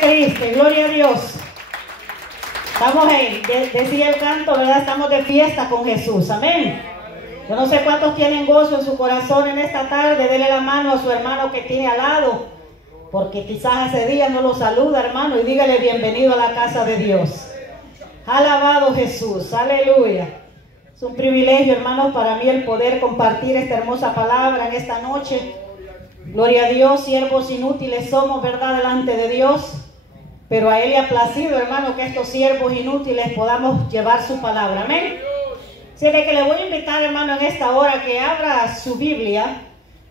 Triste, gloria a Dios. Estamos decía el canto, ¿verdad? Estamos de fiesta con Jesús, amén. Yo no sé cuántos tienen gozo en su corazón en esta tarde. Dele la mano a su hermano que tiene al lado, porque quizás ese día no lo saluda, hermano, y dígale bienvenido a la casa de Dios. Alabado Jesús, aleluya. Es un privilegio, hermanos, para mí el poder compartir esta hermosa palabra en esta noche. Gloria a Dios, siervos inútiles somos, ¿verdad?, delante de Dios. Pero a Él le ha placido, hermano, que estos siervos inútiles podamos llevar su palabra. Amén. Así de que le voy a invitar, hermano, en esta hora que abra su Biblia.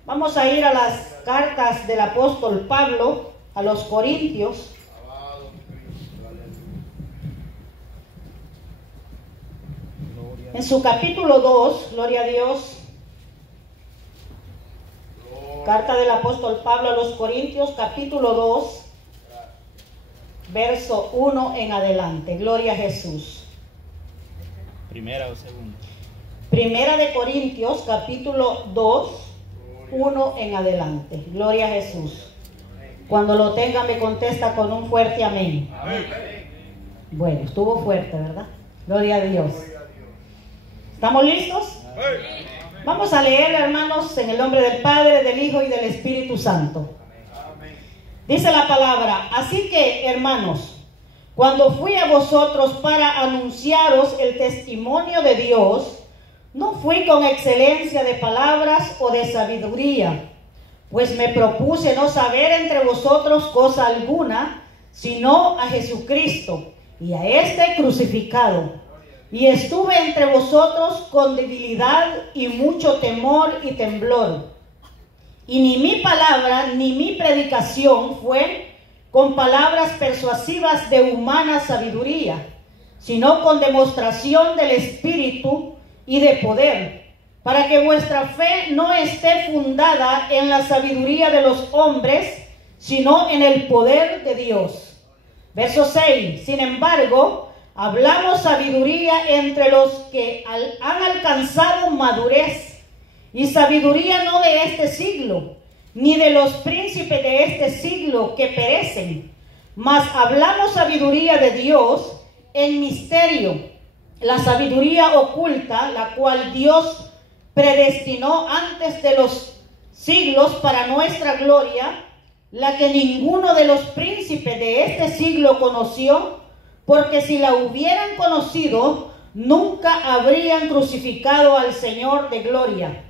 Vamos a ir a las cartas del apóstol Pablo a los Corintios. En su capítulo 2, gloria a Dios. Carta del apóstol Pablo a los Corintios, capítulo 2. Verso 1 en adelante. Gloria a Jesús. ¿Primera o segunda? Primera de Corintios, capítulo 2, 1 en adelante. Gloria a Jesús. Cuando lo tenga me contesta con un fuerte amén. Amén. Bueno, estuvo fuerte, ¿verdad? Gloria a Dios. ¿Estamos listos? Vamos a leer, hermanos, en el nombre del Padre, del Hijo y del Espíritu Santo. Dice la palabra: así que, hermanos, cuando fui a vosotros para anunciaros el testimonio de Dios, no fui con excelencia de palabras o de sabiduría, pues me propuse no saber entre vosotros cosa alguna, sino a Jesucristo y a este crucificado. Y estuve entre vosotros con debilidad y mucho temor y temblor. Y ni mi palabra ni mi predicación fue con palabras persuasivas de humana sabiduría, sino con demostración del Espíritu y de poder, para que vuestra fe no esté fundada en la sabiduría de los hombres, sino en el poder de Dios. Verso 6. Sin embargo, hablamos sabiduría entre los que han alcanzado madurez, y sabiduría no de este siglo, ni de los príncipes de este siglo que perecen, mas hablamos sabiduría de Dios en misterio, la sabiduría oculta, la cual Dios predestinó antes de los siglos para nuestra gloria, la que ninguno de los príncipes de este siglo conoció, porque si la hubieran conocido, nunca habrían crucificado al Señor de gloria.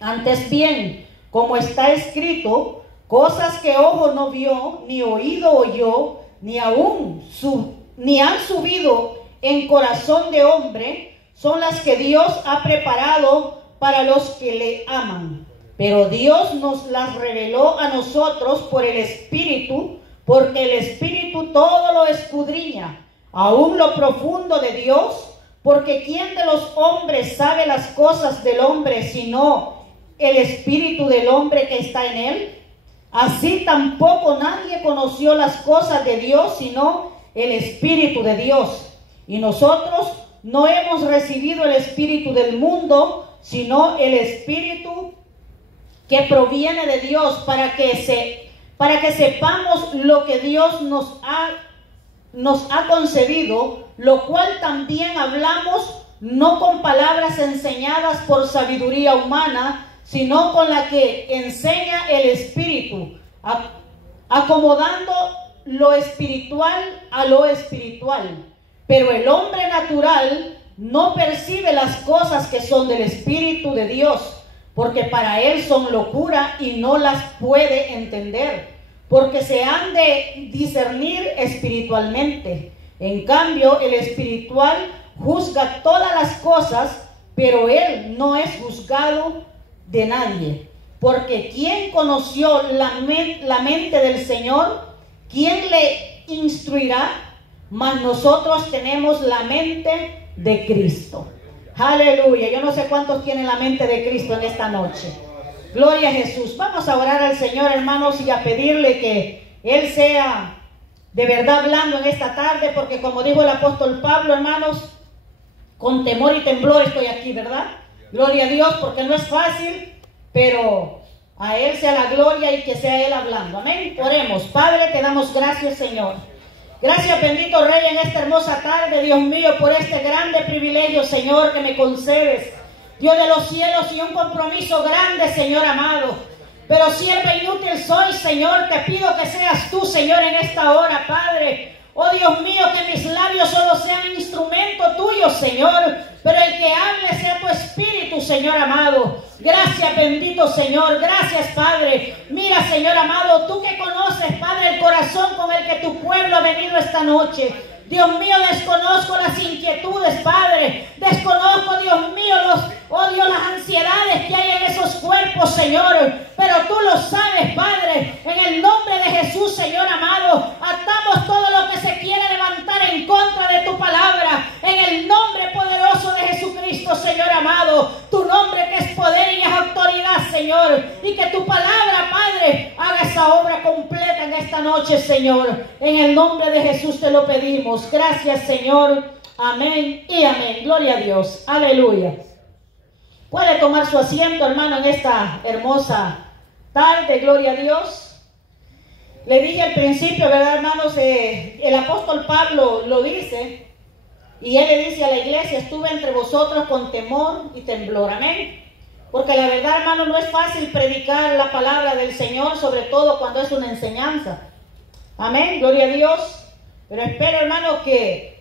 Antes bien, como está escrito, cosas que ojo no vio, ni oído oyó, ni han subido en corazón de hombre, son las que Dios ha preparado para los que le aman. Pero Dios nos las reveló a nosotros por el Espíritu, porque el Espíritu todo lo escudriña, aún lo profundo de Dios, porque ¿quién de los hombres sabe las cosas del hombre sino el espíritu del hombre que está en él? Así tampoco nadie conoció las cosas de Dios sino el Espíritu de Dios. Y nosotros no hemos recibido el espíritu del mundo, sino el Espíritu que proviene de Dios, para que sepamos lo que Dios nos ha concedido, lo cual también hablamos, no con palabras enseñadas por sabiduría humana, sino con la que enseña el Espíritu, acomodando lo espiritual a lo espiritual. Pero el hombre natural no percibe las cosas que son del Espíritu de Dios, porque para él son locura y no las puede entender, porque se han de discernir espiritualmente. En cambio, el espiritual juzga todas las cosas, pero él no es juzgado de nadie. Porque ¿quién conoció la mente del Señor? ¿Quién le instruirá? Mas nosotros tenemos la mente de Cristo. Aleluya. Yo no sé cuántos tienen la mente de Cristo en esta noche. Gloria a Jesús. Vamos a orar al Señor, hermanos, y a pedirle que Él sea de verdad hablando en esta tarde, porque como dijo el apóstol Pablo, hermanos, con temor y temblor estoy aquí, ¿verdad? Gloria a Dios, porque no es fácil, pero A Él sea la gloria y que sea Él hablando. Amén. Oremos. Padre, te damos gracias, Señor. Gracias, bendito Rey, en esta hermosa tarde, Dios mío, por este grande privilegio, Señor, que me concedes. Dios de los cielos, y un compromiso grande, Señor amado. Pero sierva inútil soy, Señor. Te pido que seas tú, Señor, en esta hora, Padre. Oh Dios mío, que mis labios solo sean instrumento tuyo, Señor. Pero el que hable sea tu espíritu, Señor amado. Gracias, bendito Señor. Gracias, Padre. Mira, Señor amado, tú que conoces, Padre, el corazón con el que tu pueblo ha venido esta noche. Dios mío, desconozco las inquietudes, Padre. Desconozco, Dios mío, las ansiedades que hay en esos cuerpos, Señor. Pero tú lo sabes, Padre. En el nombre de Jesús, Señor amado, atamos todo lo que se quiere levantar en contra de tu palabra. En el nombre poderoso de Jesucristo, Señor amado. Tu nombre que es poder y es autoridad, Señor. Y que tu palabra, Padre, haga esa obra completa en esta noche, Señor. En el nombre de Jesús te lo pedimos. Gracias, Señor. Amén y amén. Gloria a Dios. Aleluya. Puede tomar su asiento, hermano, en esta hermosa tarde. Gloria a Dios. Le dije al principio, ¿verdad, hermanos? El apóstol Pablo lo dice. Y él le dice a la iglesia: estuve entre vosotros con temor y temblor. Amén. Porque la verdad, hermano, no es fácil predicar la palabra del Señor, sobre todo cuando es una enseñanza. Amén. Gloria a Dios. Pero espero, hermano, que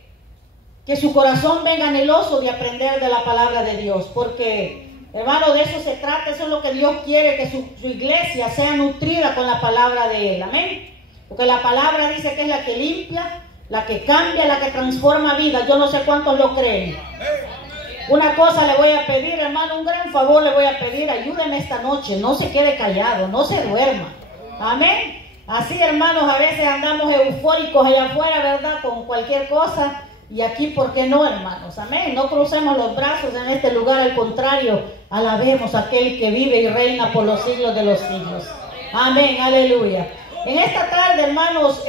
su corazón venga anheloso de aprender de la palabra de Dios. Porque, hermano, de eso se trata. Eso es lo que Dios quiere, que su iglesia sea nutrida con la palabra de Él. Amén. Porque la palabra dice que es la que limpia, la que cambia, la que transforma vidas. Yo no sé cuántos lo creen. Una cosa le voy a pedir, hermano, un gran favor le voy a pedir. Ayúdeme esta noche. No se quede callado, no se duerma. Amén. Así, hermanos, a veces andamos eufóricos allá afuera, ¿verdad? Con cualquier cosa. Y aquí, ¿por qué no, hermanos? Amén. No crucemos los brazos en este lugar. Al contrario, alabemos a aquel que vive y reina por los siglos de los siglos. Amén. Aleluya. En esta tarde, hermanos,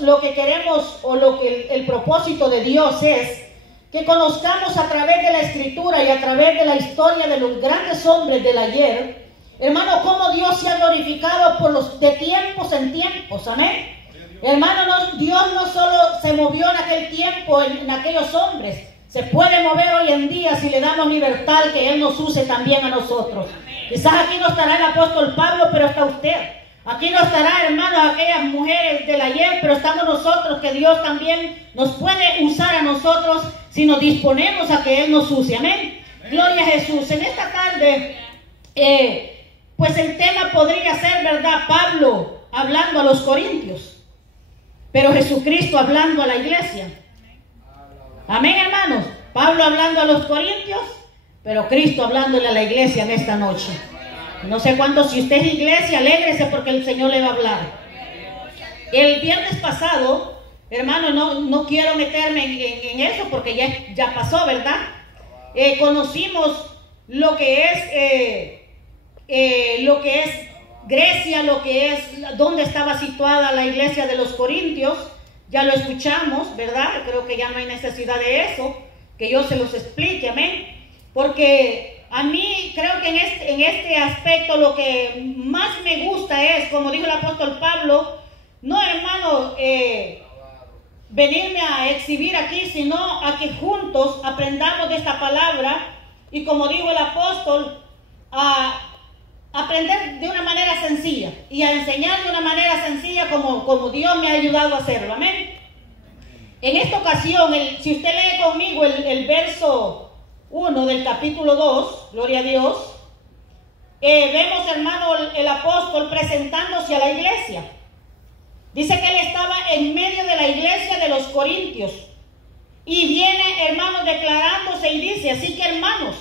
lo que queremos, o lo que el propósito de Dios es que conozcamos a través de la Escritura y a través de la historia de los grandes hombres del ayer, hermano, cómo Dios se ha glorificado de tiempos en tiempos. Amén. Hermano, Dios no solo se movió en aquel tiempo, en aquellos hombres, se puede mover hoy en día si le damos libertad, que Él nos use también a nosotros. Quizás aquí no estará el apóstol Pablo, pero está usted. Aquí no estará, hermano, aquellas mujeres del ayer, pero estamos nosotros, que Dios también nos puede usar a nosotros si nos disponemos a que Él nos use. Amén. Gloria a Jesús. En esta tarde, pues el tema podría ser, ¿verdad? Pablo hablando a los corintios, pero Jesucristo hablando a la iglesia. Amén, hermanos. Pablo hablando a los corintios, pero Cristo hablándole a la iglesia en esta noche. No sé cuántos, si usted es iglesia, alégrese porque el Señor le va a hablar. El viernes pasado, hermano, no quiero meterme en eso porque ya pasó, ¿verdad? Conocimos lo que es Grecia, lo que es donde estaba situada la iglesia de los Corintios. Ya lo escuchamos, ¿verdad? Creo que ya no hay necesidad de eso, que yo se los explique. Amén. Porque a mí creo que en este aspecto lo que más me gusta es, como dijo el apóstol Pablo, no, hermano, venirme a exhibir aquí, sino a que juntos aprendamos de esta palabra y, como dijo el apóstol, a aprender de una manera sencilla y a enseñar de una manera sencilla como Dios me ha ayudado a hacerlo. Amén. En esta ocasión, si usted lee conmigo el verso 1 del capítulo 2, gloria a Dios, vemos, hermano, el apóstol presentándose a la iglesia. Dice que él estaba en medio de la iglesia de los Corintios y viene, hermanos, declarándose y dice: así que, hermanos,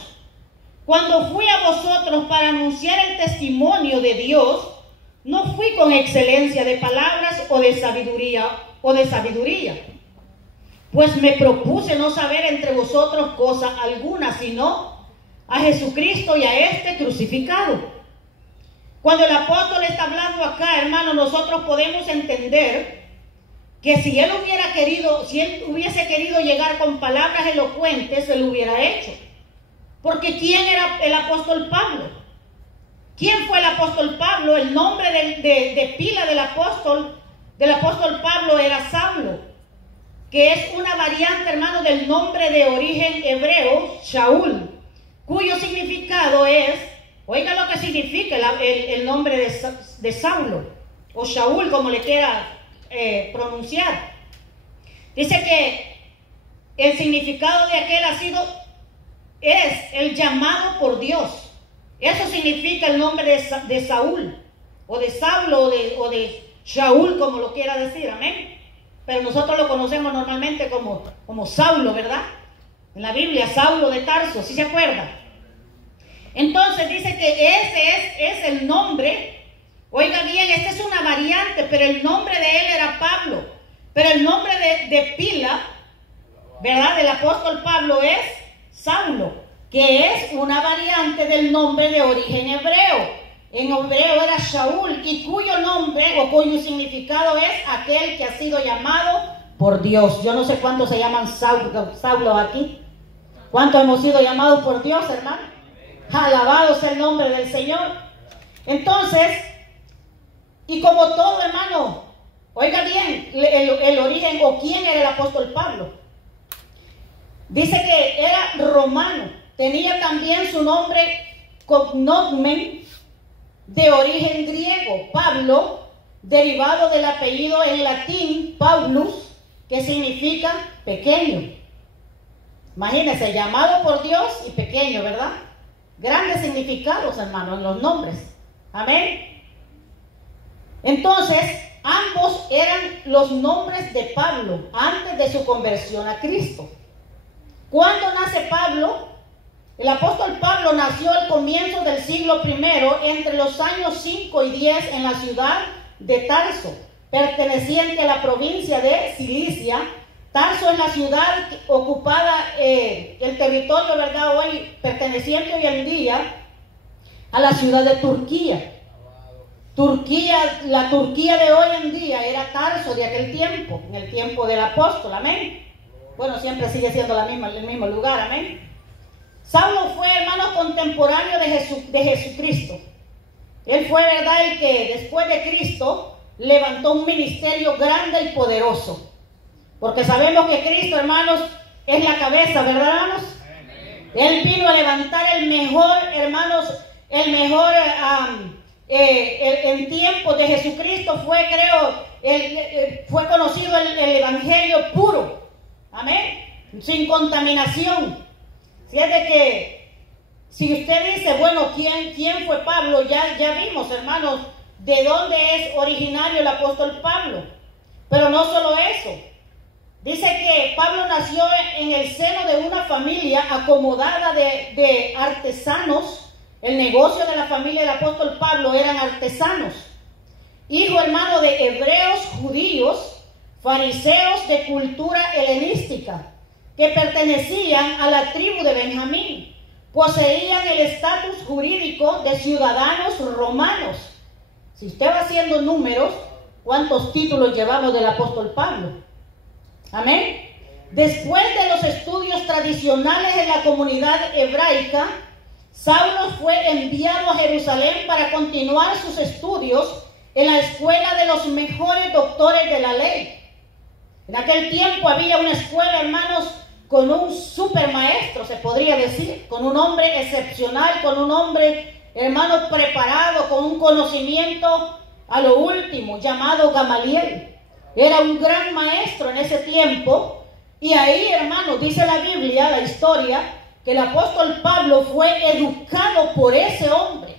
cuando fui a vosotros para anunciar el testimonio de Dios, no fui con excelencia de palabras o de sabiduría, pues me propuse no saber entre vosotros cosa alguna, sino a Jesucristo y a este crucificado. Cuando el apóstol está hablando acá, hermano, nosotros podemos entender que si él hubiese querido llegar con palabras elocuentes, se lo hubiera hecho. Porque ¿quién era el apóstol Pablo? ¿Quién fue el apóstol Pablo? El nombre de pila del apóstol Pablo era Saulo, que es una variante, hermano, del nombre de origen hebreo, Shaul, cuyo significado es, oiga lo que significa el nombre de Saulo, o Shaul, como le quiera pronunciar. Dice que el significado de aquel es el llamado por Dios. Eso significa el nombre de Saúl, o de Saulo, o de Shaul, como lo quiera decir, amén. Pero nosotros lo conocemos normalmente como Saulo, ¿verdad? En la Biblia, Saulo de Tarso, ¿sí se acuerda? Entonces dice que ese es el nombre. Oiga bien, esta es una variante, pero el nombre de él era Pablo. Pero el nombre de pila, ¿verdad?, del apóstol Pablo es Saulo, que es una variante del nombre de origen hebreo. En hebreo era Shaul, y cuyo nombre o cuyo significado es aquel que ha sido llamado por Dios. Yo no sé cuántos se llaman Saulo aquí. ¿Cuántos hemos sido llamados por Dios, hermano? Alabado sea el nombre del Señor. Entonces, y como todo, hermano, oiga bien, el origen o quién era el apóstol Pablo. Dice que era romano. Tenía también su nombre cognomen de origen griego, Pablo, derivado del apellido en latín Paulus, que significa pequeño. Imagínense, llamado por Dios y pequeño, ¿verdad? Grandes significados, hermanos, en los nombres. Amén. Entonces, ambos eran los nombres de Pablo antes de su conversión a Cristo. ¿Cuándo nace Pablo? El apóstol Pablo nació al comienzo del siglo I, entre los años 5 y 10, en la ciudad de Tarso, perteneciente a la provincia de Cilicia. Tarso es la ciudad ocupada, el territorio, ¿verdad?, hoy perteneciente hoy en día a la ciudad de Turquía. La Turquía de hoy en día era Tarso de aquel tiempo, en el tiempo del apóstol, amén. Bueno, siempre sigue siendo el mismo lugar, amén. Saulo fue, hermano, contemporáneo de Jesucristo. Él fue, ¿verdad?, el que después de Cristo levantó un ministerio grande y poderoso. Porque sabemos que Cristo, hermanos, es la cabeza, ¿verdad, hermanos? Él vino a levantar el mejor, hermanos, en tiempos de Jesucristo fue, fue conocido el evangelio puro. Amén. Sin contaminación. Fíjate que si usted dice, bueno, ¿quién fue Pablo? Ya vimos, hermanos, de dónde es originario el apóstol Pablo. Pero no solo eso. Dice que Pablo nació en el seno de una familia acomodada de artesanos. El negocio de la familia del apóstol Pablo eran artesanos. Hijo, hermano, de hebreos judíos, fariseos de cultura helenística, que pertenecían a la tribu de Benjamín. Poseían el estatus jurídico de ciudadanos romanos. Si usted va haciendo números, ¿cuántos títulos llevamos del apóstol Pablo? Amén. Después de los estudios tradicionales en la comunidad hebraica, Saulo fue enviado a Jerusalén para continuar sus estudios en la escuela de los mejores doctores de la ley. En aquel tiempo había una escuela, hermanos, con un supermaestro, se podría decir, con un hombre excepcional, con un hombre, hermanos, preparado, con un conocimiento a lo último, llamado Gamaliel. Era un gran maestro en ese tiempo, y ahí, hermanos, dice la Biblia, la historia, que el apóstol Pablo fue educado por ese hombre,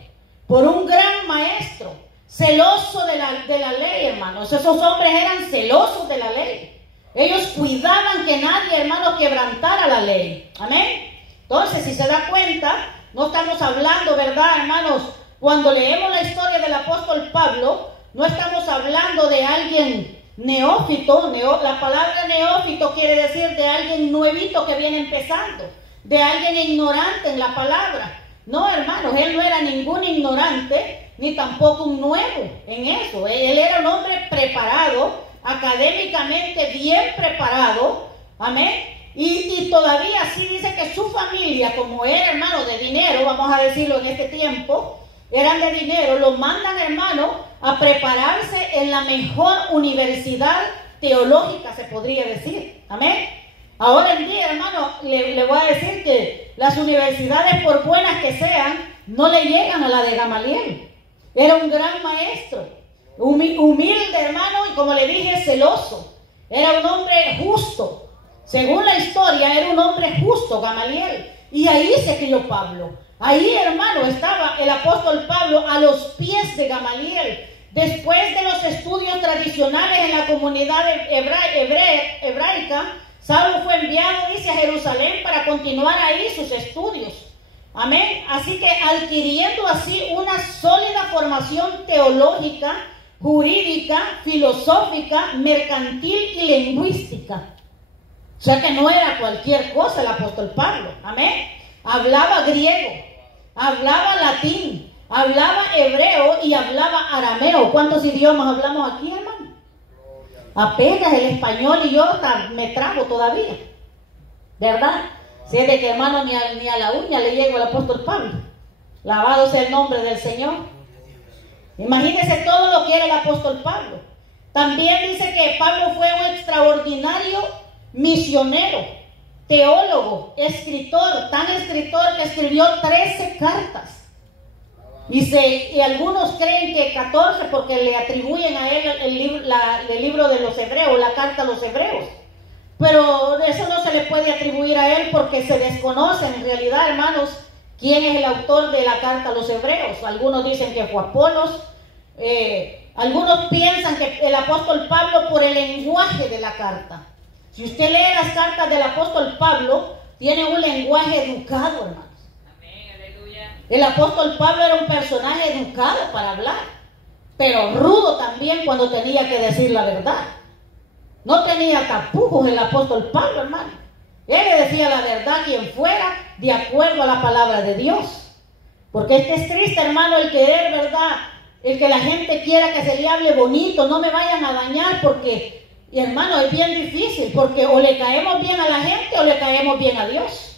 por un gran maestro, celoso de la ley, hermanos. Esos hombres eran celosos de la ley. Ellos cuidaban que nadie, hermano, quebrantara la ley. Amén. Entonces, si se da cuenta, no estamos hablando, ¿verdad, hermanos? Cuando leemos la historia del apóstol Pablo, no estamos hablando de alguien neófito. La palabra neófito quiere decir de alguien nuevito que viene empezando, de alguien ignorante en la palabra. No, hermanos, él no era ningún ignorante, ni tampoco un nuevo en eso. Él era un hombre preparado, académicamente bien preparado, amén, y todavía sí dice que su familia, como era, hermano, de dinero, vamos a decirlo en este tiempo, eran de dinero, lo mandan, hermano, a prepararse en la mejor universidad teológica, se podría decir. Amén. Ahora en día, hermano, le voy a decir que las universidades, por buenas que sean, no le llegan a la de Gamaliel. Era un gran maestro, humilde, hermano, y como le dije, celoso. Era un hombre justo. Según la historia, era un hombre justo, Gamaliel. Y ahí se crió Pablo. Ahí, hermano, estaba el apóstol Pablo a los pies de Gamaliel. Después de los estudios tradicionales en la comunidad hebraica, Saulo fue enviado, dice, a Jerusalén para continuar ahí sus estudios. Amén. Así que adquiriendo así una sólida formación teológica, jurídica, filosófica, mercantil y lingüística. O sea que no era cualquier cosa el apóstol Pablo. Amén. Hablaba griego, hablaba latín, hablaba hebreo y hablaba arameo. ¿Cuántos idiomas hablamos aquí, hermano? Apenas el español y yo me trago todavía. ¿Verdad? Si es de que, hermano, ni a la uña le llego al apóstol Pablo. Alabado sea el nombre del Señor. Imagínense todo lo que era el apóstol Pablo. También dice que Pablo fue un extraordinario misionero, teólogo, escritor, tan escritor que escribió 13 cartas. Y algunos creen que 14 porque le atribuyen a él el libro de los hebreos, la carta a los hebreos. Pero eso no se le puede atribuir a él porque se desconoce en realidad, hermanos, quién es el autor de la carta a los hebreos. Algunos dicen que fue Apolos. Algunos piensan que el apóstol Pablo por el lenguaje de la carta. Si usted lee las cartas del apóstol Pablo, tiene un lenguaje educado, hermanos. El apóstol Pablo era un personaje educado para hablar, pero rudo también cuando tenía que decir la verdad. No tenía tapujos el apóstol Pablo, hermano. Él le decía la verdad a quien fuera, de acuerdo a la palabra de Dios. Porque es triste, hermano, el querer, ¿verdad? El que la gente quiera que se le hable bonito, no me vayan a dañar, porque, hermano, es bien difícil, porque o le caemos bien a la gente o le caemos bien a Dios.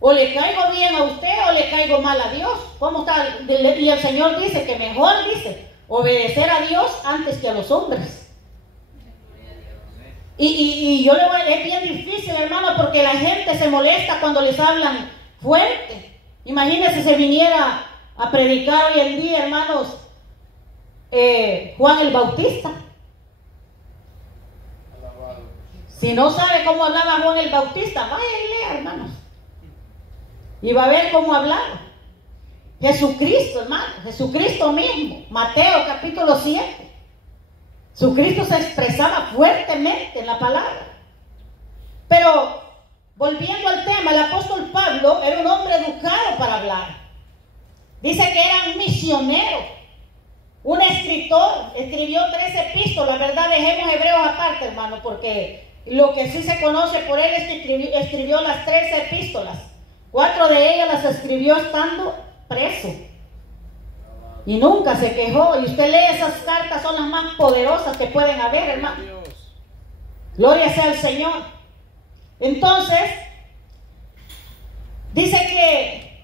O le caigo bien a usted o le caigo mal a Dios. ¿Cómo está? Y el Señor dice que mejor, dice, obedecer a Dios antes que a los hombres. Y yo le voy a decir, es bien difícil, hermano, porque la gente se molesta cuando les hablan fuerte. Imagínense si viniera a predicar hoy en día, hermanos, Juan el Bautista. Si no sabe cómo hablaba Juan el Bautista, vaya y lea, hermanos. Y va a ver cómo hablaba. Jesucristo, hermano, Jesucristo mismo. Mateo capítulo 7. Jesucristo se expresaba fuertemente en la palabra. Pero, volviendo al tema, el apóstol Pablo era un hombre educado para hablar. Dice que era un misionero, un escritor, escribió 13 epístolas, ¿verdad? Dejemos hebreos aparte, hermano, porque lo que sí se conoce por él es que escribió las 13 epístolas. 4 de ellas las escribió estando preso. Y nunca se quejó. Y usted lee esas cartas, son las más poderosas que pueden haber, hermano. Gloria sea al Señor. Entonces, dice que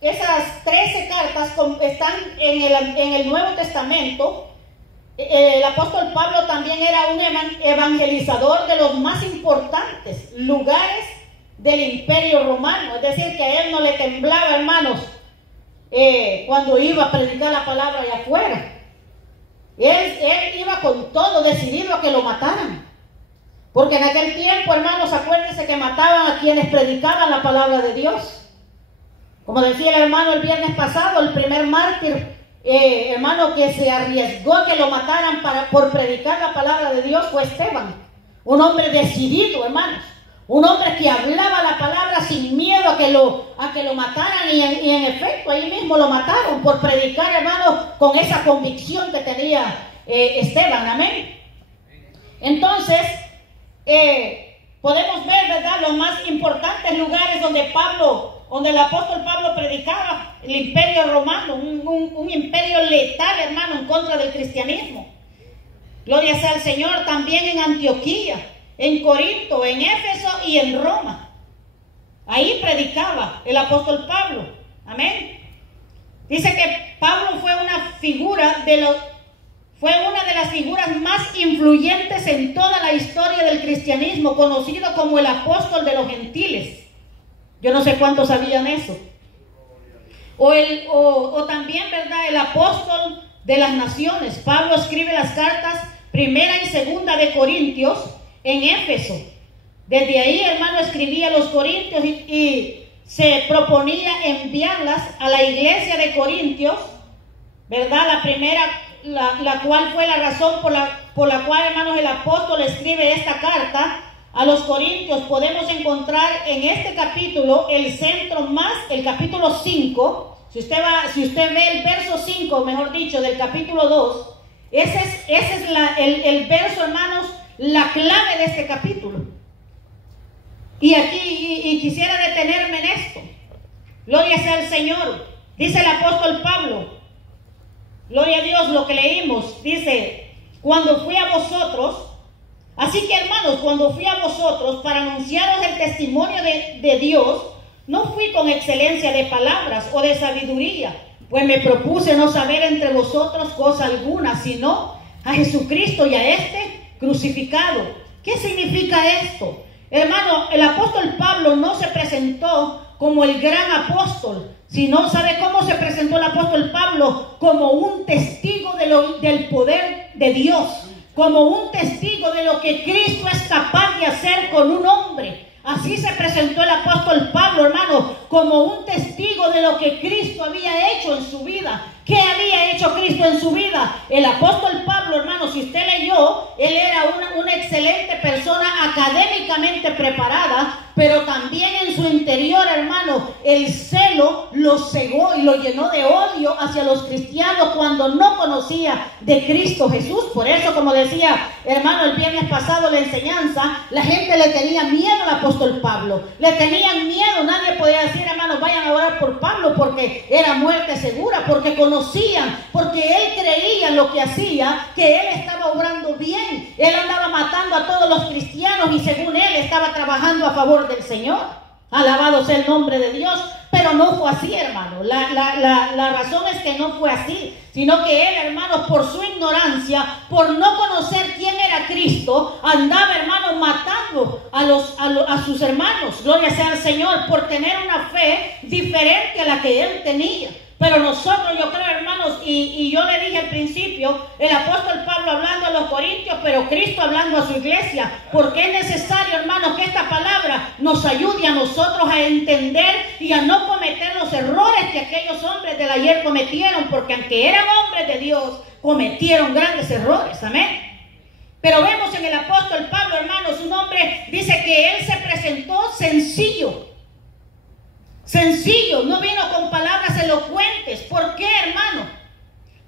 esas 13 cartas están en el Nuevo Testamento. El apóstol Pablo también era un evangelizador de los más importantes lugares del Imperio Romano. Es decir, que a él no le temblaba, hermanos, cuando iba a predicar la palabra allá afuera. Él iba con todo, decidido a que lo mataran. Porque en aquel tiempo, hermanos, acuérdense que mataban a quienes predicaban la palabra de Dios. Como decía el hermano el viernes pasado, el primer mártir, hermano, que se arriesgó a que lo mataran por predicar la palabra de Dios fue Esteban. Un hombre decidido, hermanos. Un hombre que hablaba la palabra sin miedo a que lo mataran. Y en efecto, ahí mismo lo mataron por predicar, hermanos, con esa convicción que tenía Esteban. Amén. Entonces, podemos ver, ¿verdad?, los más importantes lugares donde el apóstol Pablo predicaba. El imperio romano, un imperio letal, hermano, en contra del cristianismo. Gloria sea al Señor. También en Antioquía, en Corinto, en Éfeso y en Roma. Ahí predicaba el apóstol Pablo. Amén. Dice que Pablo fue una de las figuras más influyentes en toda la historia del cristianismo, conocido como el apóstol de los gentiles. Yo no sé cuántos sabían eso. O también, ¿verdad?, el apóstol de las naciones. Pablo escribe las cartas primera y segunda de Corintios en Éfeso. Desde ahí, hermano, escribía a los corintios y se proponía enviarlas a la iglesia de Corintios, ¿verdad? La primera, la cual fue la razón por la cual, hermanos, el apóstol escribe esta carta a los corintios. Podemos encontrar en este capítulo el centro más, el capítulo 5. Si usted ve el verso 5, mejor dicho, del capítulo 2, ese es el verso, hermanos, la clave de este capítulo. Y aquí quisiera detenerme en esto. Gloria sea al Señor. Dice el apóstol Pablo, gloria a Dios, lo que leímos, dice, cuando fui a vosotros, así que, hermanos, cuando fui a vosotros para anunciaros el testimonio de Dios, no fui con excelencia de palabras o de sabiduría, pues me propuse no saber entre vosotros cosa alguna, sino a Jesucristo y a este crucificado. ¿Qué significa esto? Hermano, el apóstol Pablo no se presentó como el gran apóstol, sino, ¿sabe cómo se presentó el apóstol Pablo? Como un testigo del poder de Dios, como un testigo de lo que Cristo es capaz de hacer con un hombre. Así se presentó el apóstol Pablo, hermano, como un testigo de lo que Cristo había hecho en su vida. ¿Qué había hecho Cristo en su vida? El apóstol Pablo, hermano, si usted leyó, él era una excelente persona académicamente preparada, pero también en su interior, hermano, el celo lo cegó y lo llenó de odio hacia los cristianos cuando no conocía de Cristo Jesús. Por eso, como decía, hermano, el viernes pasado la enseñanza, la gente le tenía miedo al apóstol Pablo. Le tenían miedo. Nadie podía decir, hermano, vayan a orar por Pablo porque era muerte segura, porque conocían, porque él creía en lo que hacía, que él estaba obrando bien. Él andaba matando a todos los cristianos y según él estaba trabajando a favor del Señor. Alabado sea el nombre de Dios. Pero no fue así, hermano. La razón es que no fue así, sino que él, hermano, por su ignorancia, por no conocer quién era Cristo, andaba, hermano, matando a sus hermanos. Gloria sea al Señor, por tener una fe diferente a la que él tenía. Pero nosotros, yo creo, hermanos, y yo le dije al principio, el apóstol Pablo hablando a los corintios, pero Cristo hablando a su iglesia, porque es necesario, hermanos, que esta palabra nos ayude a nosotros a entender y a no cometer los errores que aquellos hombres del ayer cometieron, porque aunque eran hombres de Dios, cometieron grandes errores. Amén. Pero vemos en el apóstol Pablo, hermanos, un hombre dice que él se presentó sencillo. Sencillo, no vino con palabras elocuentes. ¿Por qué, hermano?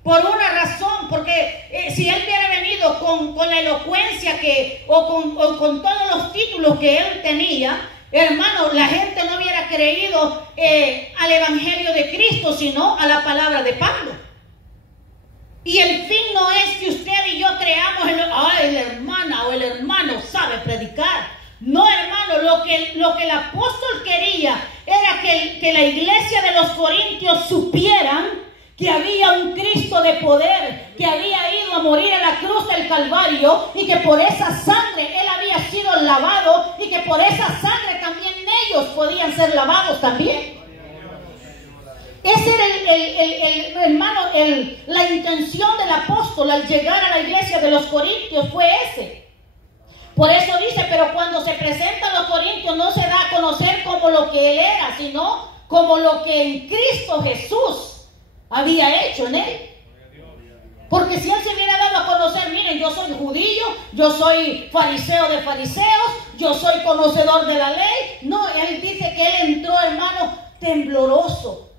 Por una razón, porque si él hubiera venido con la elocuencia o con todos los títulos que él tenía, hermano, la gente no hubiera creído al evangelio de Cristo, sino a la palabra de Pablo. Y el fin no es que usted y yo creamos la hermana o el hermano sabe predicar. No, hermano, lo que el apóstol quería era que la iglesia de los corintios supieran que había un Cristo de poder, que había ido a morir en la cruz del Calvario y que por esa sangre él había sido lavado y que por esa sangre también ellos podían ser lavados también. Ese era hermano, la intención del apóstol al llegar a la iglesia de los corintios fue ese. Por eso dice, pero cuando se presenta a los corintios no se da a conocer como lo que él era, sino como lo que en Cristo Jesús había hecho en él. Porque si él se hubiera dado a conocer, miren, yo soy judío, yo soy fariseo de fariseos, yo soy conocedor de la ley. No, él dice que él entró, hermano, tembloroso.